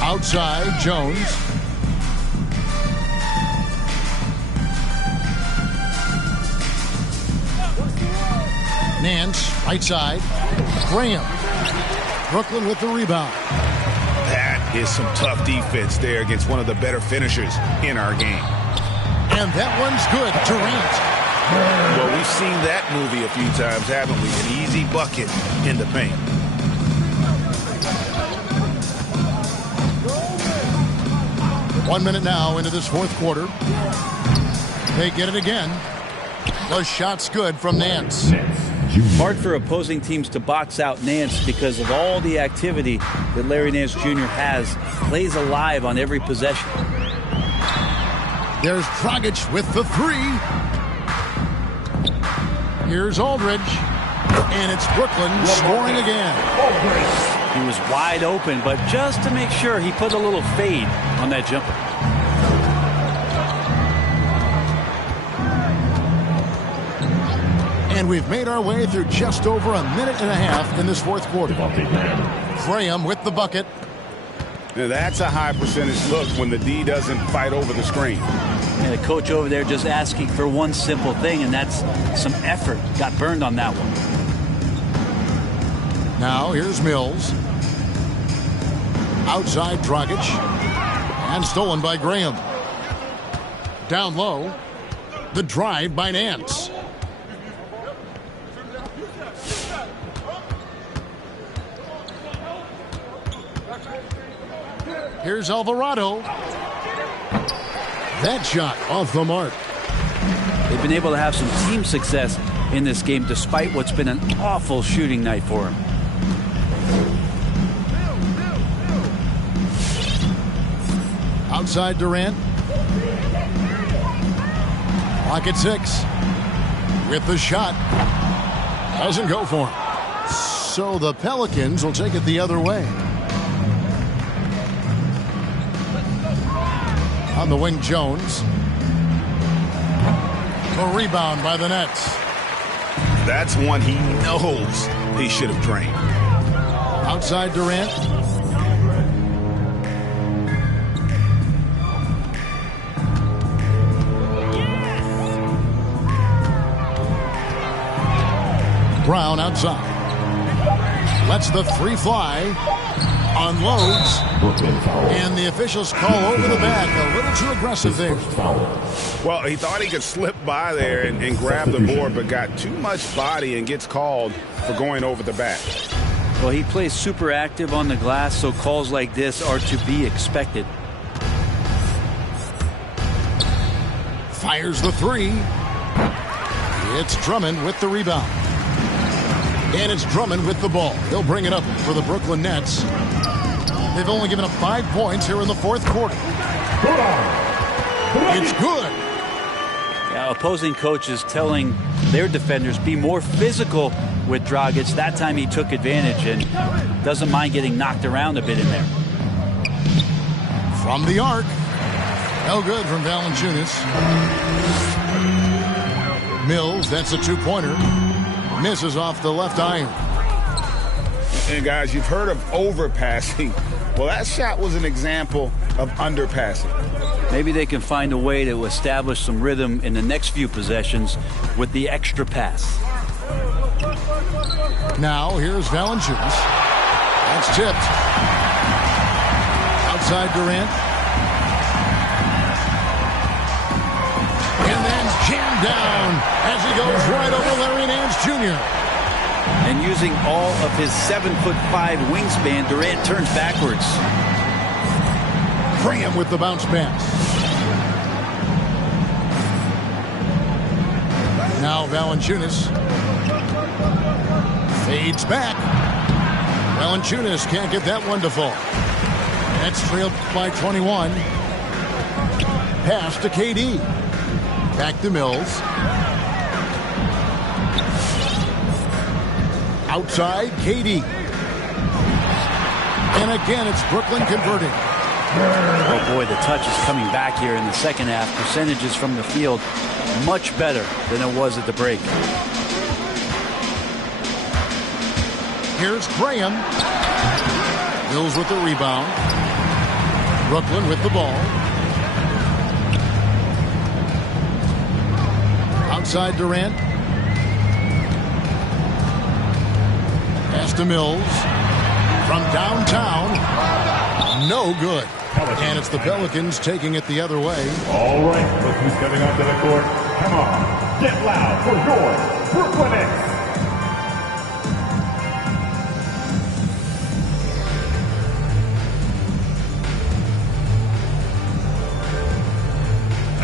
Outside, Jones. Nance, right side. Graham. Brooklyn with the rebound. That is some tough defense there against one of the better finishers in our game. And that one's good. Durant. Well, we've seen that movie a few times, haven't we? An easy bucket in the paint. One minute now into this fourth quarter. They get it again. The shot's good from Nance. Hard for opposing teams to box out Nance because of all the activity that Larry Nance Jr. has. Plays alive on every possession. There's Dragic with the 3. Here's Aldridge. And it's Brooklyn scoring again. He was wide open, but just to make sure, he put a little fade on that jumper. And we've made our way through just over a minute and a half in this fourth quarter. Graham with the bucket. Now that's a high percentage look when the D doesn't fight over the screen. And the coach over there just asking for one simple thing, and that's some effort. Got burned on that one. Now here's Mills. Outside Dragic. And stolen by Graham. Down low. The drive by Nance. Here's Alvarado. That shot off the mark. They've been able to have some team success in this game despite what's been an awful shooting night for them. Outside Durant. Clock at 6. With the shot. Doesn't go for him. So the Pelicans will take it the other way. On the wing, Jones. The rebound by the Nets. That's one he knows he should have drained. Outside Durant. Brown outside. Lets the 3 fly. Unloads. And the officials call over the back. A little too aggressive there. Well, he thought he could slip by there and grab the board, but got too much body and gets called for going over the back. Well, he plays super active on the glass, so calls like this are to be expected. Fires the 3. It's Drummond with the rebound. And it's Drummond with the ball. He'll bring it up for the Brooklyn Nets. They've only given up 5 points here in the fourth quarter. It's good. Yeah, opposing coaches telling their defenders be more physical with Dragic. That time he took advantage and doesn't mind getting knocked around a bit in there. From the arc. No good from Valanciunas. Mills, that's a 2-pointer. Misses off the left iron. And guys, you've heard of overpassing. Well, that shot was an example of underpassing. Maybe they can find a way to establish some rhythm in the next few possessions with the extra pass. Now here's Valanciunas. That's tipped. Outside Durant. And then jammed down as he goes right over Larry Nance Jr. And using all of his 7'5" wingspan, Durant turns backwards. Graham with the bounce pass. Now Valanciunas fades back. Valanciunas can't get that one to fall. That's trailed by 21. Pass to KD. Back to Mills. Outside, KD. And again, it's Brooklyn converting. Oh boy, the touch is coming back here in the second half. Percentages from the field much better than it was at the break. Here's Graham. Mills with the rebound. Brooklyn with the ball. Outside Durant. Pass to Mills. From downtown. No good. And it's the Pelicans taking it the other way. All right, look who's coming onto the court. Come on, get loud for your Brooklyn Nets.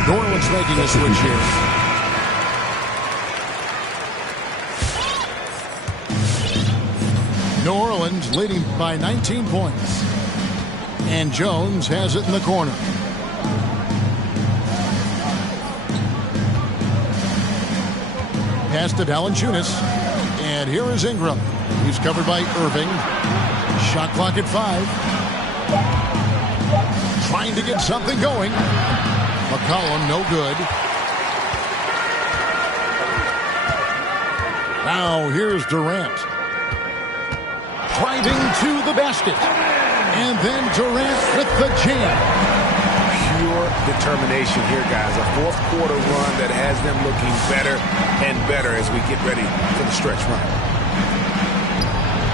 New Orleans making a switch here. New Orleans leading by 19 points. And Jones has it in the corner. Pass to Valanciunas. And here is Ingram. He's covered by Irving. Shot clock at 5. Trying to get something going. McCollum, no good. Now here's Durant. Driving to the basket. And then Durant with the jam. Pure determination here, guys. A fourth quarter run that has them looking better and better as we get ready for the stretch run.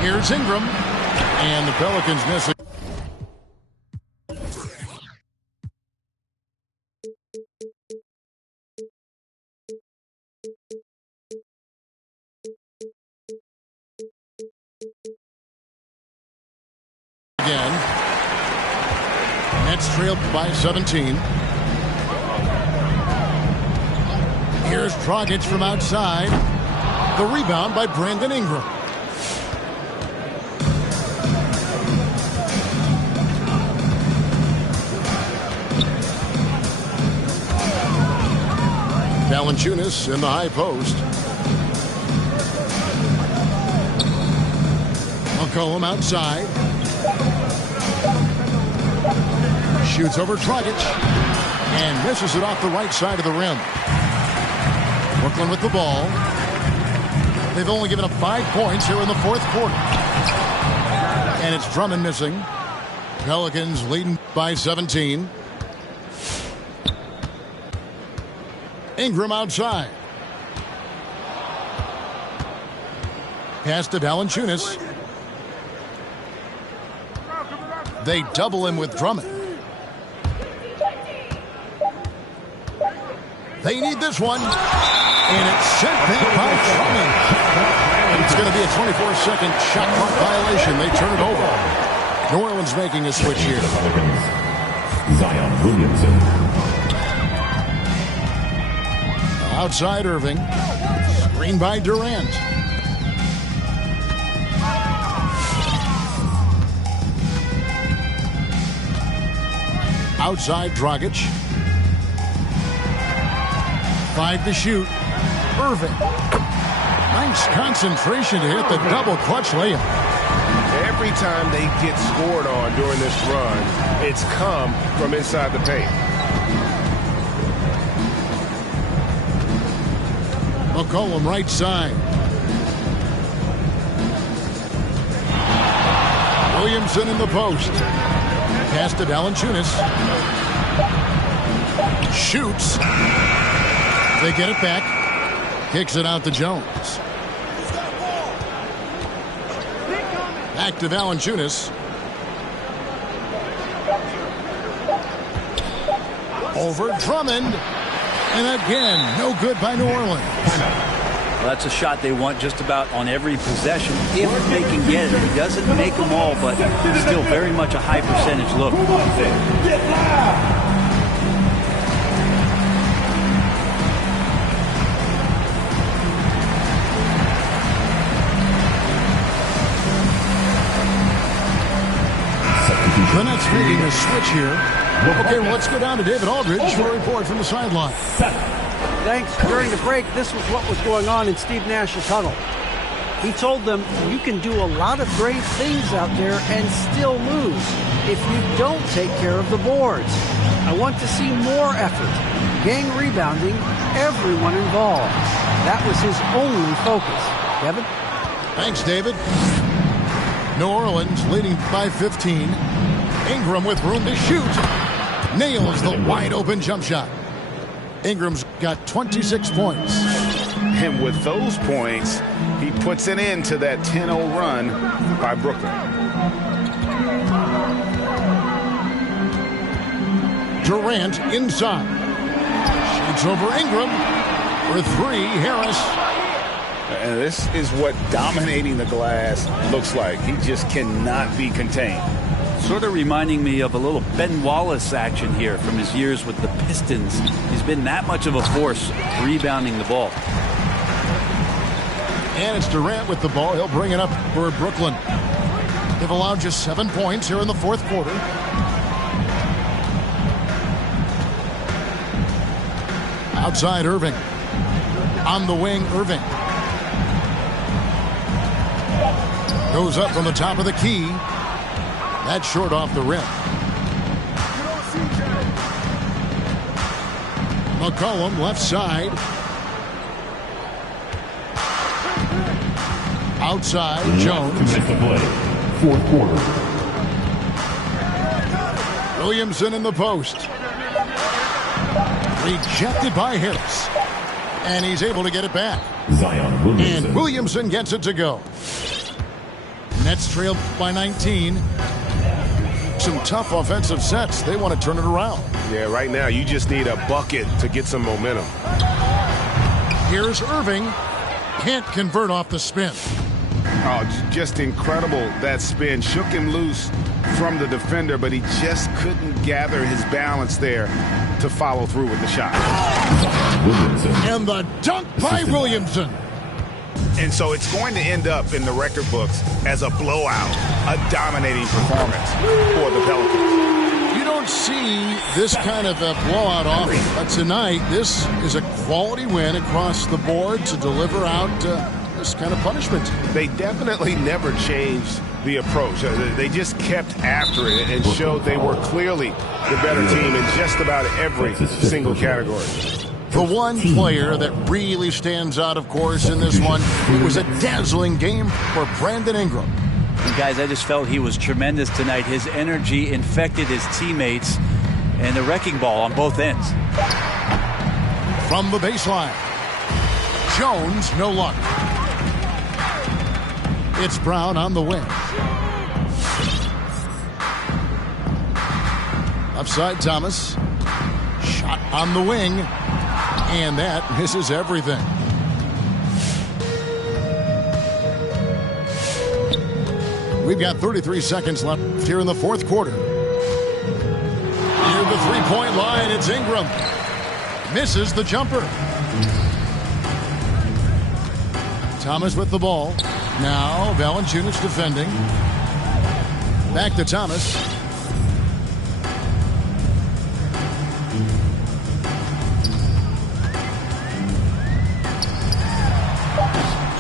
Here's Ingram. And the Pelicans miss it. Again. Nets trailed by 17. Here's Dragic from outside. The rebound by Brandon Ingram. Valanciunas in the high post. McCollum outside. Shoots over Dragic and misses it off the right side of the rim. Brooklyn with the ball. They've only given up 5 points here in the fourth quarter. And it's Drummond missing. Pelicans leading by 17. Ingram outside. Pass to Valanciunas. They double him with Drummond. They need this one. And it's sent back by Drummond. And it's going to be a 24-second shot clock violation. They turn it over. New Orleans making a switch here. Zion Williamson. Outside Irving. Screen by Durant. Outside Dragic. 5 to shoot. Irving. Nice concentration to hit the double clutch layup. Every time they get scored on during this run, it's come from inside the paint. McCollum right side. Williamson in the post. Pass to Valanciunas. Shoots. They get it back. Kicks it out to Jones. Back to Valanciunas. Over Drummond. And again, no good by New Orleans. Well, that's a shot they want just about on every possession if they can get it. He doesn't make them all, but still very much a high percentage look. Get loud. That's making a switch here. Okay, well, let's go down to David Aldridge for a report from the sideline. Thanks. During the break, this was what was going on in Steve Nash's huddle. He told them, you can do a lot of great things out there and still lose if you don't take care of the boards. I want to see more effort, gang rebounding, everyone involved. That was his only focus. Kevin? Thanks, David. New Orleans leading by 15. Ingram with room to shoot. Nails the wide-open jump shot. Ingram's got 26 points. And with those points, he puts an end to that 10-0 run by Brooklyn. Durant inside. Shoots over Ingram. For three, Harris. And this is what dominating the glass looks like. He just cannot be contained. Sort of reminding me of a little Ben Wallace action here from his years with the Pistons. He's been that much of a force rebounding the ball. And it's Durant with the ball. He'll bring it up for Brooklyn. They've allowed just 7 points here in the fourth quarter. Outside Irving. On the wing, Irving. Goes up from the top of the key. That's short off the rim. McCollum left side. Outside, Jones. To make the play. Fourth quarter. Williamson in the post. Rejected by Harris. And he's able to get it back. Zion Williamson. And Williamson gets it to go. Nets trailed by 19. Some tough offensive sets. They want to turn it around. Yeah, right now you just need a bucket to get some momentum. Here's Irving. Can't convert off the spin. Oh, just incredible. That spin shook him loose from the defender, but he just couldn't gather his balance there to follow through with the shot. Williamson. And the dunk by Williamson. And so it's going to end up in the record books as a blowout, a dominating performance for the Pelicans. You don't see this kind of a blowout often, but tonight this is a quality win across the board to deliver out this kind of punishment. They definitely never changed the approach. They just kept after it and showed they were clearly the better team in just about every single category. The one player that really stands out, of course, in this one, it was a dazzling game for Brandon Ingram. And guys, I just felt he was tremendous tonight. His energy infected his teammates and the wrecking ball on both ends. From the baseline, Jones, no luck. It's Brown on the wing. Upside Thomas. Shot on the wing. And that misses everything. We've got 33 seconds left here in the fourth quarter. Near the three-point line, it's Ingram. Misses the jumper. Thomas with the ball. Now Valanciunas defending. Back to Thomas.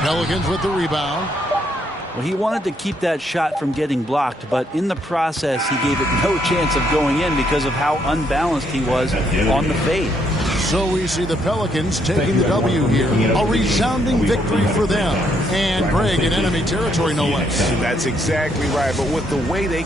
Pelicans with the rebound. Well, he wanted to keep that shot from getting blocked, but in the process, he gave it no chance of going in because of how unbalanced he was on the fade. So we see the Pelicans taking the W here. A resounding victory for them. And Greg in enemy territory, no less. That's exactly right. But with the way they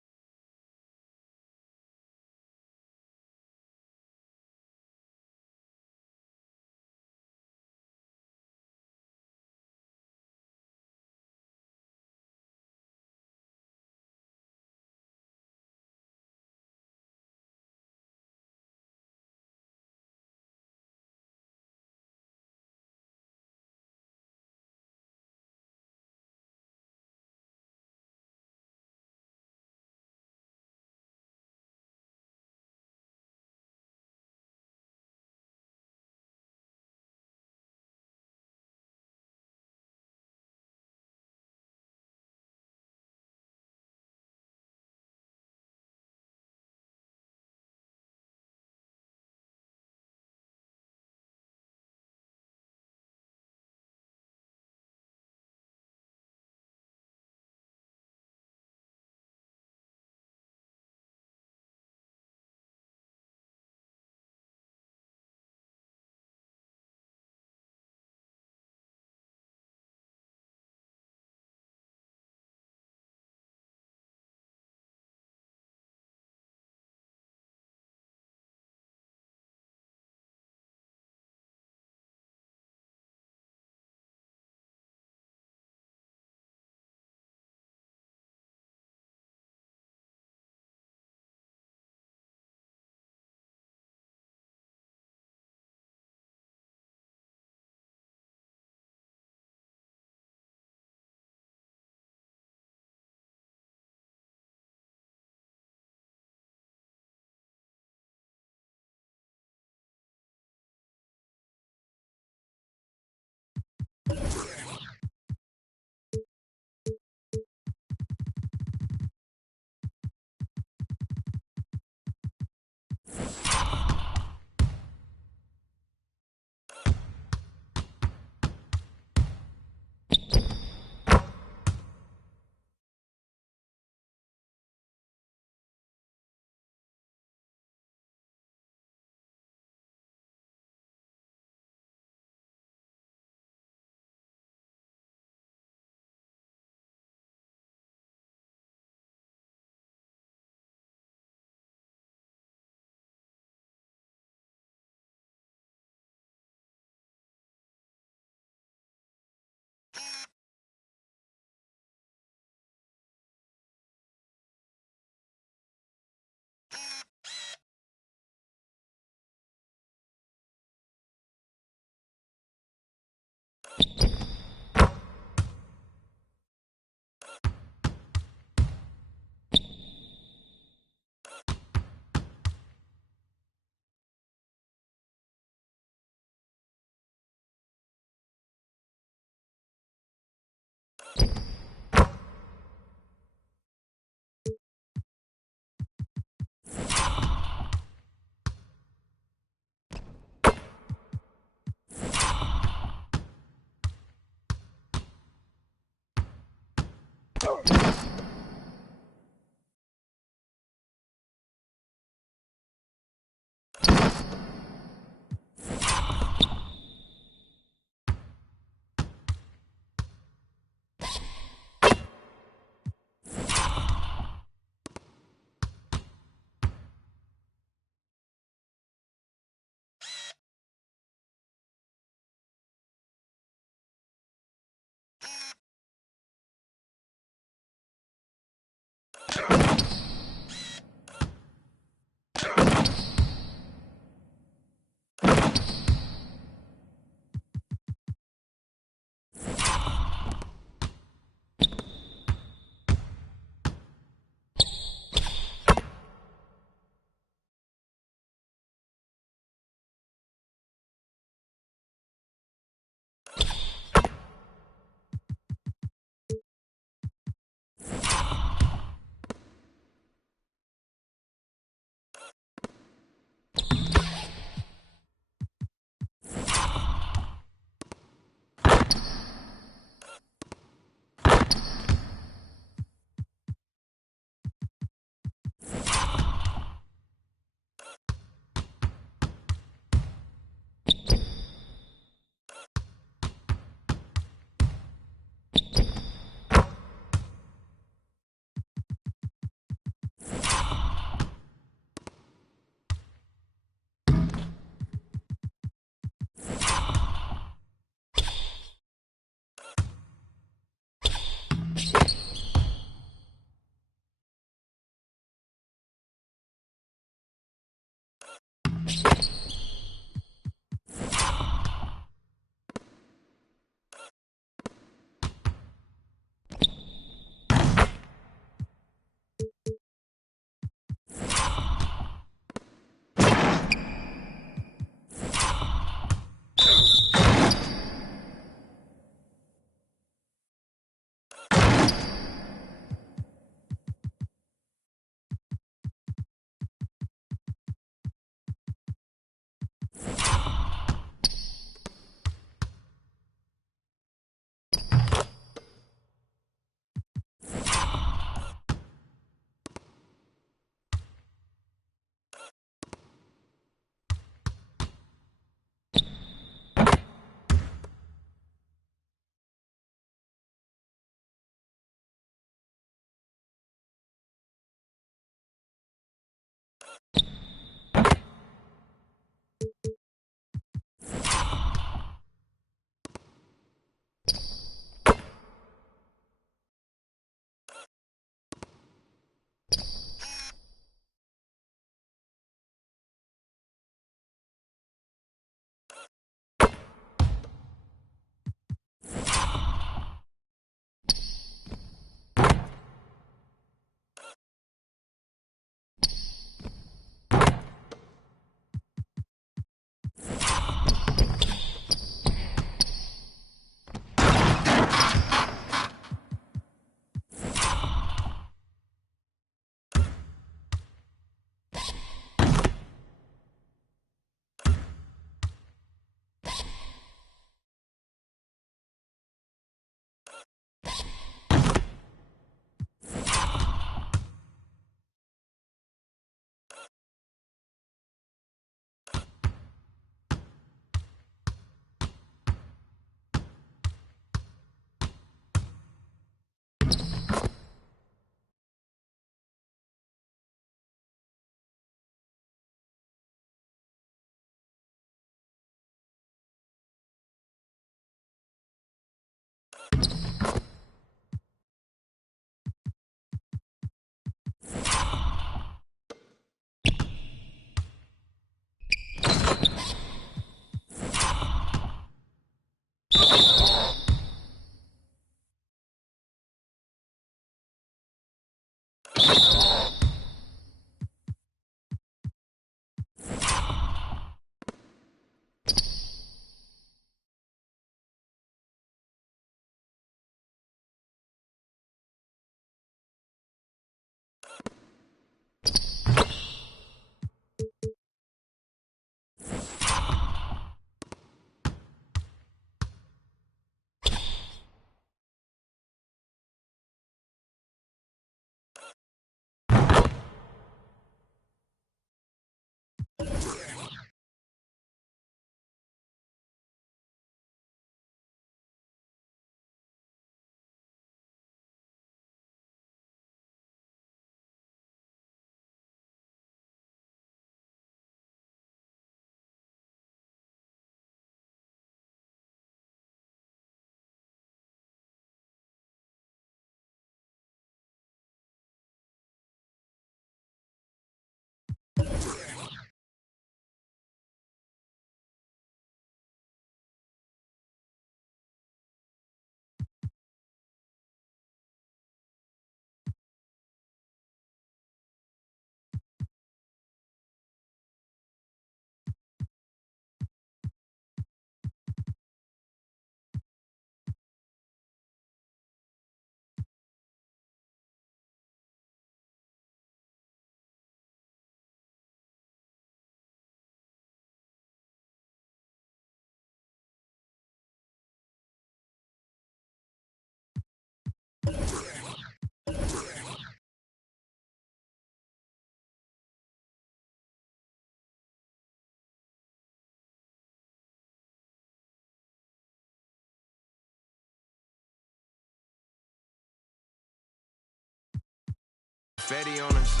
Fetty on us.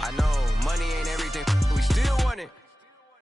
I know money ain't everything, we still want it.